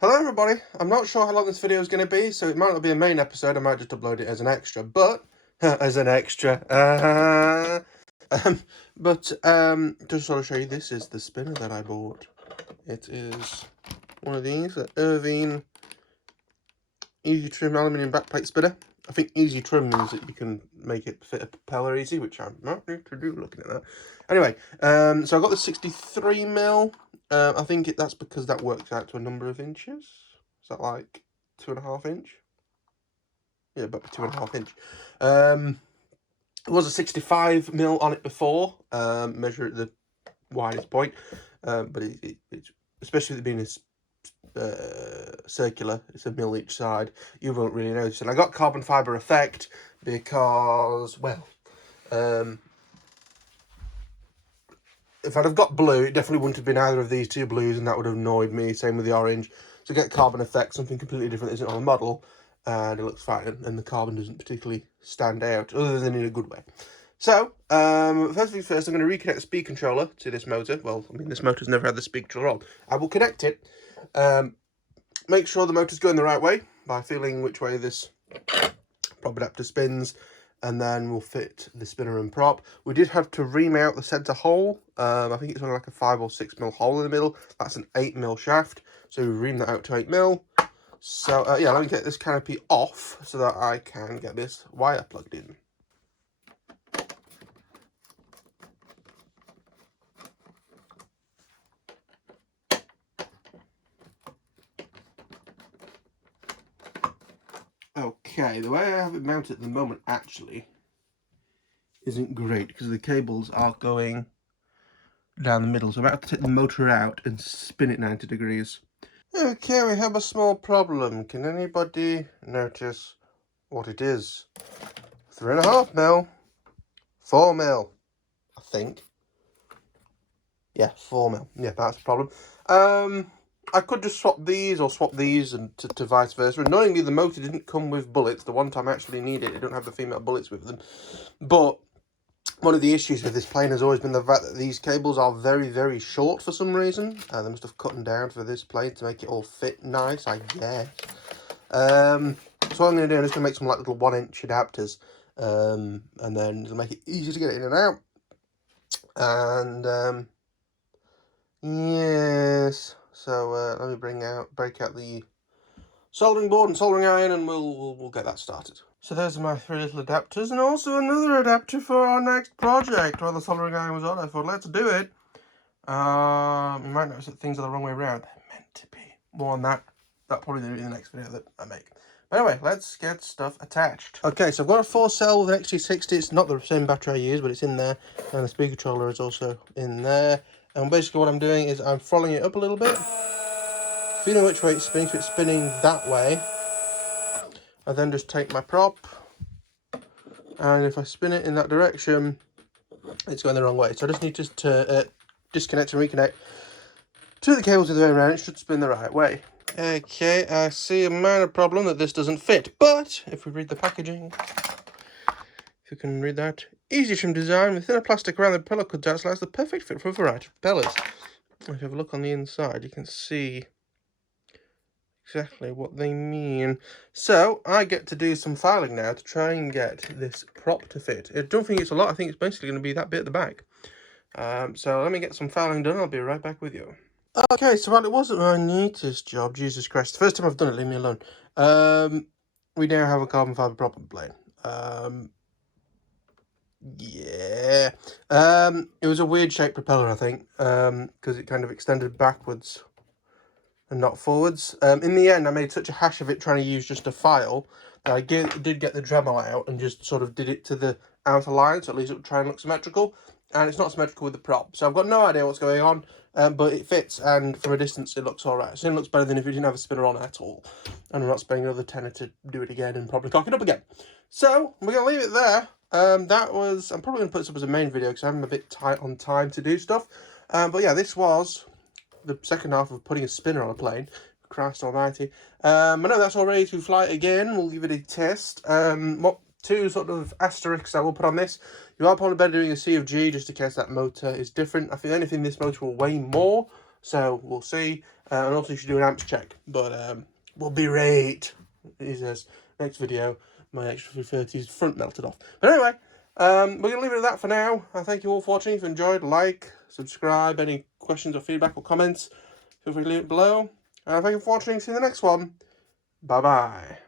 Hello everybody, I'm not sure how long this video is going to be, so it might not be a main episode, I might just upload it as an extra, but, as an extra, just sort of show you, this is the spinner that I bought. It is one of these, an Irvine Easy Trim aluminium backplate spinner. I think easy trim means that you can make it fit a propeller easy, which I might need to do looking at that. Anyway, so I got the 63mm. I think that's because that works out to a number of inches. Is that like 2.5 inch? Yeah, about 2.5 inch. It was a 65mm on it before, measure at the widest point, but it's, especially with it being a circular, it's a mil each side, you won't really notice. And I got carbon fibre effect because, well, if I'd have got blue, it definitely wouldn't have been either of these two blues, and that would have annoyed me. Same with the orange. So get carbon effect, something completely different that isn't on the model, and it looks fine, and the carbon doesn't particularly stand out, other than in a good way. So, first things first, I'm going to reconnect the speed controller to this motor. Well, I mean, this motor's never had the speed controller on. I will connect it. Make sure the motor's going the right way by feeling which way this prop adapter spins, and then we'll fit the spinner and prop. We did have to remount the centre hole. I think it's only like a 5 or 6mm hole in the middle. That's an 8mm shaft, so we reamed that out to 8mm. So yeah, let me get this canopy off so that I can get this wire plugged in. Okay, the way I have it mounted at the moment actually isn't great because the cables are going down the middle, so I'm about to take the motor out and spin it 90 degrees. Okay, we have a small problem. Can anybody notice what it is? 3.5mm, 4mm, I think. Yeah, 4mm. Yeah, that's the problem. I could just swap these or swap these and to vice versa. Annoyingly, the motor didn't come with bullets. The one time I actually need it, don't have the female bullets with them. But one of the issues with this plane has always been the fact that these cables are very, very short for some reason. They must have cut them down for this plane to make it all fit nice, I guess. So what I'm going to do, I'm just going to make some like little 1-inch adapters. And then it'll make it easy to get it in and out. And yes, so let me break out the soldering board and soldering iron, and we'll get that started. So those are my 3 little adapters, and also another adapter for our next project. While the soldering iron was on, I thought, let's do it. You might notice that things are the wrong way around. They're meant to be. More on that. That'll probably do it in the next video that I make. But anyway, let's get stuff attached. Okay, so I've got a 4-cell with an XT60. It's not the same battery I use, but it's in there. And the speed controller is also in there. And basically what I'm doing is I'm throttling it up a little bit. Feeling which way it's spinning, so it's spinning that way. I then just take my prop, and if I spin it in that direction, it's going the wrong way. So I just need to disconnect and reconnect to the cables the other way around. It should spin the right way. Okay, I see a minor problem that this doesn't fit, but if we read the packaging, if you can read that, easy trim design with thinner plastic around the propeller cutouts allows the perfect fit for a variety of propellers. If you have a look on the inside, you can see exactly what they mean. So I get to do some filing now to try and get this prop to fit. I don't think it's a lot. I think it's basically going to be that bit at the back. So let me get some filing done. I'll be right back with you. Okay, so while it wasn't my neatest job, Jesus Christ, the first time I've done it, leave me alone. We now have a carbon fibre prop on the plane. Yeah. It was a weird shaped propeller, I think, because it kind of extended backwards and not forwards. In the end, I made such a hash of it trying to use just a file that I did get the Dremel out and just sort of did it to the outer line, so at least it would try and look symmetrical. And it's not symmetrical with the prop, so I've got no idea what's going on, but it fits, and from a distance it looks alright. So it looks better than if you didn't have a spinner on at all. And I'm not spending another tenner to do it again and probably cock it up again. So we're going to leave it there. I'm probably going to put this up as a main video because I'm a bit tight on time to do stuff. But yeah, this was the second half of putting a spinner on a plane. Christ almighty. I know that's all ready to fly again. We'll give it a test. What 2 sort of asterisks I will put on this. You are probably better doing a C of G just in case that motor is different. I think anything this motor will weigh more, so we'll see. And also you should do an amps check. But we'll be right. He says, next video, my X330's front melted off. But anyway, we're going to leave it at that for now. I thank you all for watching. If you enjoyed, like, subscribe. Any questions or feedback or comments, feel free to leave it below. And thank you for watching. See you in the next one. Bye-bye.